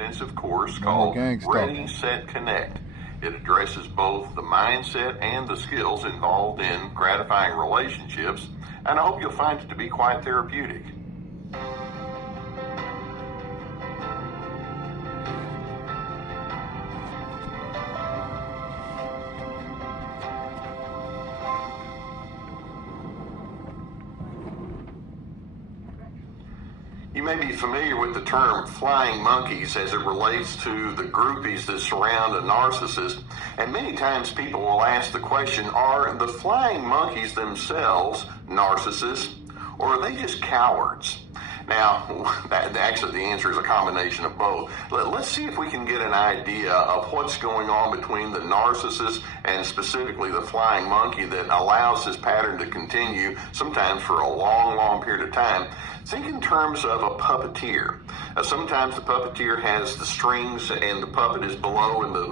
extensive course No more called gang Ready, stalking. Set, Connect. It addresses both the mindset and the skills involved in gratifying relationships, and I hope you'll find it to be quite therapeutic. You may be familiar with the term flying monkeys as it relates to the groupies that surround a narcissist, and many times people will ask the question, are the flying monkeys themselves narcissists, or are they just cowards? Now, actually the answer is a combination of both. Let's see if we can get an idea of what's going on between the narcissist and specifically the flying monkey that allows this pattern to continue, sometimes for a long, long period of time. Think in terms of a puppeteer. Sometimes the puppeteer has the strings and the puppet is below and the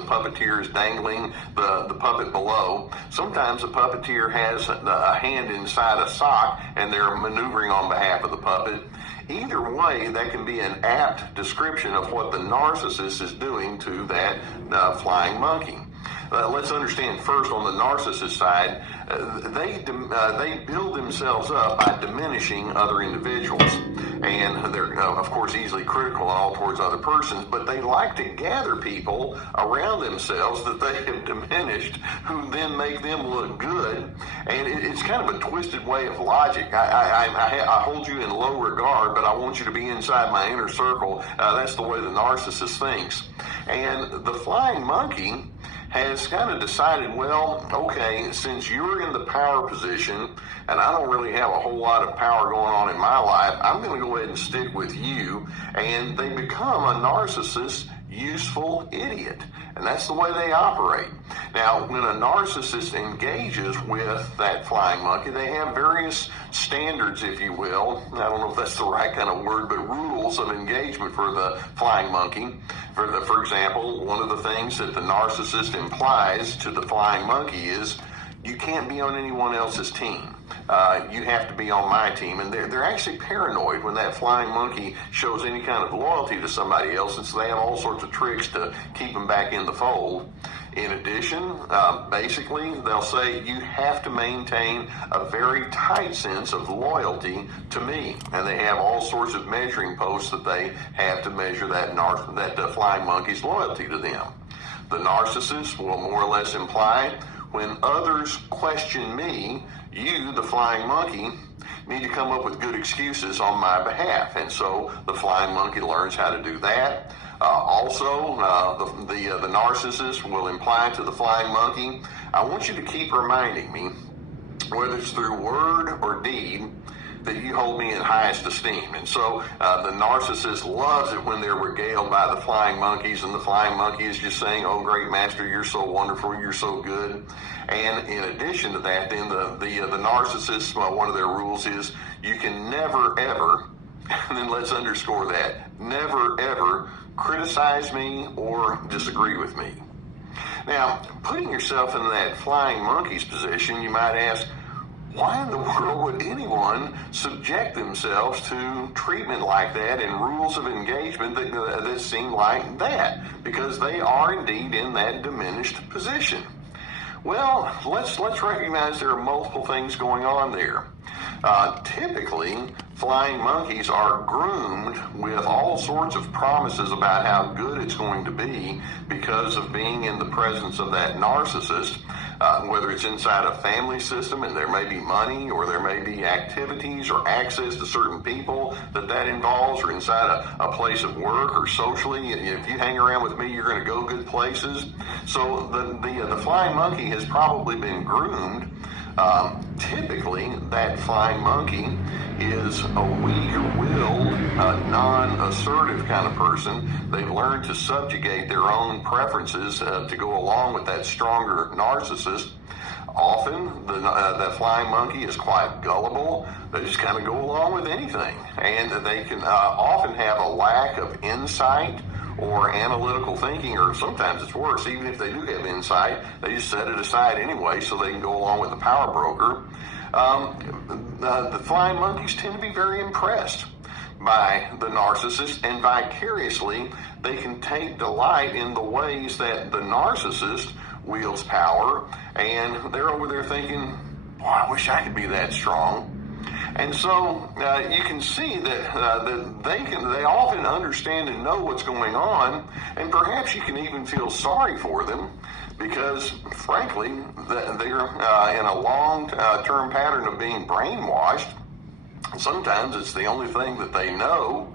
puppeteer is dangling the puppet below. Sometimes the puppeteer has a hand inside a sock and they're maneuvering on behalf of the puppet. Either way, that can be an apt description of what the narcissist is doing to that flying monkey. Let's understand first on the narcissist side, they build themselves up by diminishing other individuals. And they're, of course, easily critical and all towards other persons, but they like to gather people around themselves that they have diminished who then make them look good. And it's kind of a twisted way of logic. I hold you in low regard, but I want you to be inside my inner circle. That's the way the narcissist thinks. And the flying monkey has kind of decided, well, okay, since you're in the power position and I don't really have a whole lot of power going on in my life, I'm going to go ahead and stick with you. And they become a narcissist, useful idiot. And that's the way they operate. Now, when a narcissist engages with that flying monkey, they have various standards, if you will. I don't know if that's the right kind of word, but rules of engagement for the flying monkey. For example, one of the things that the narcissist implies to the flying monkey is, you can't be on anyone else's team. You have to be on my team. And they're actually paranoid when that flying monkey shows any kind of loyalty to somebody else, and so they have all sorts of tricks to keep them back in the fold. In addition, basically, they'll say, you have to maintain a very tight sense of loyalty to me. And they have all sorts of measuring posts that they have to measure that flying monkey's loyalty to them. The narcissist will more or less imply, when others question me, you, the flying monkey, need to come up with good excuses on my behalf. And so the flying monkey learns how to do that. The narcissist will imply to the flying monkey, I want you to keep reminding me, whether it's through word or deed, that you hold me in highest esteem. And so the narcissist loves it when they're regaled by the flying monkeys, and the flying monkey is just saying, oh, great master, you're so wonderful, you're so good. And in addition to that, then the narcissist, one of their rules is, you can never, ever, and then let's underscore that, never, ever criticize me or disagree with me. Now, putting yourself in that flying monkey's position, you might ask, why in the world would anyone subject themselves to treatment like that and rules of engagement that seem like that? Because they are indeed in that diminished position. Well, let's recognize there are multiple things going on there. Typically, flying monkeys are groomed with all sorts of promises about how good it's going to be because of being in the presence of that narcissist, whether it's inside a family system and there may be money or there may be activities or access to certain people that involves, or inside a place of work or socially. If you hang around with me, you're going to go good places. So the flying monkey has probably been groomed. Typically, that flying monkey is a weak-willed, non-assertive kind of person. They've learned to subjugate their own preferences to go along with that stronger narcissist. Often, the flying monkey is quite gullible. They just kind of go along with anything. And they can often have a lack of insight or analytical thinking, or sometimes it's worse. Even if they do have insight, they just set it aside anyway so they can go along with the power broker. The flying monkeys tend to be very impressed. by the narcissist, and vicariously they can take delight in the ways that the narcissist wields power, and they're over there thinking, boy, I wish I could be that strong. And so you can see that they often understand and know what's going on, and perhaps you can even feel sorry for them because, frankly, they're in a long-term pattern of being brainwashed. Sometimes it's the only thing that they know.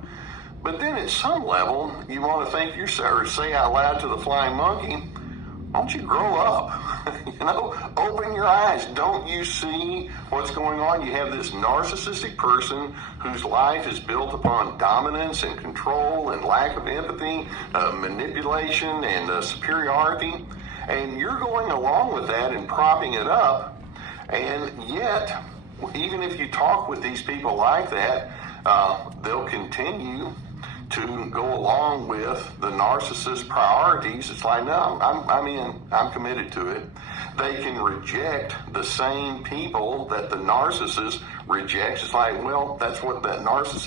But then at some level, you want to think yourself, or say out loud to the flying monkey, why don't you grow up? Open your eyes. Don't you see what's going on? You have this narcissistic person whose life is built upon dominance and control and lack of empathy, manipulation and superiority. And you're going along with that and propping it up. And yet, even if you talk with these people like that, they'll continue to go along with the narcissist's priorities. It's like, no, I'm in. I'm committed to it. They can reject the same people that the narcissist rejects. It's like, well, that's what that narcissist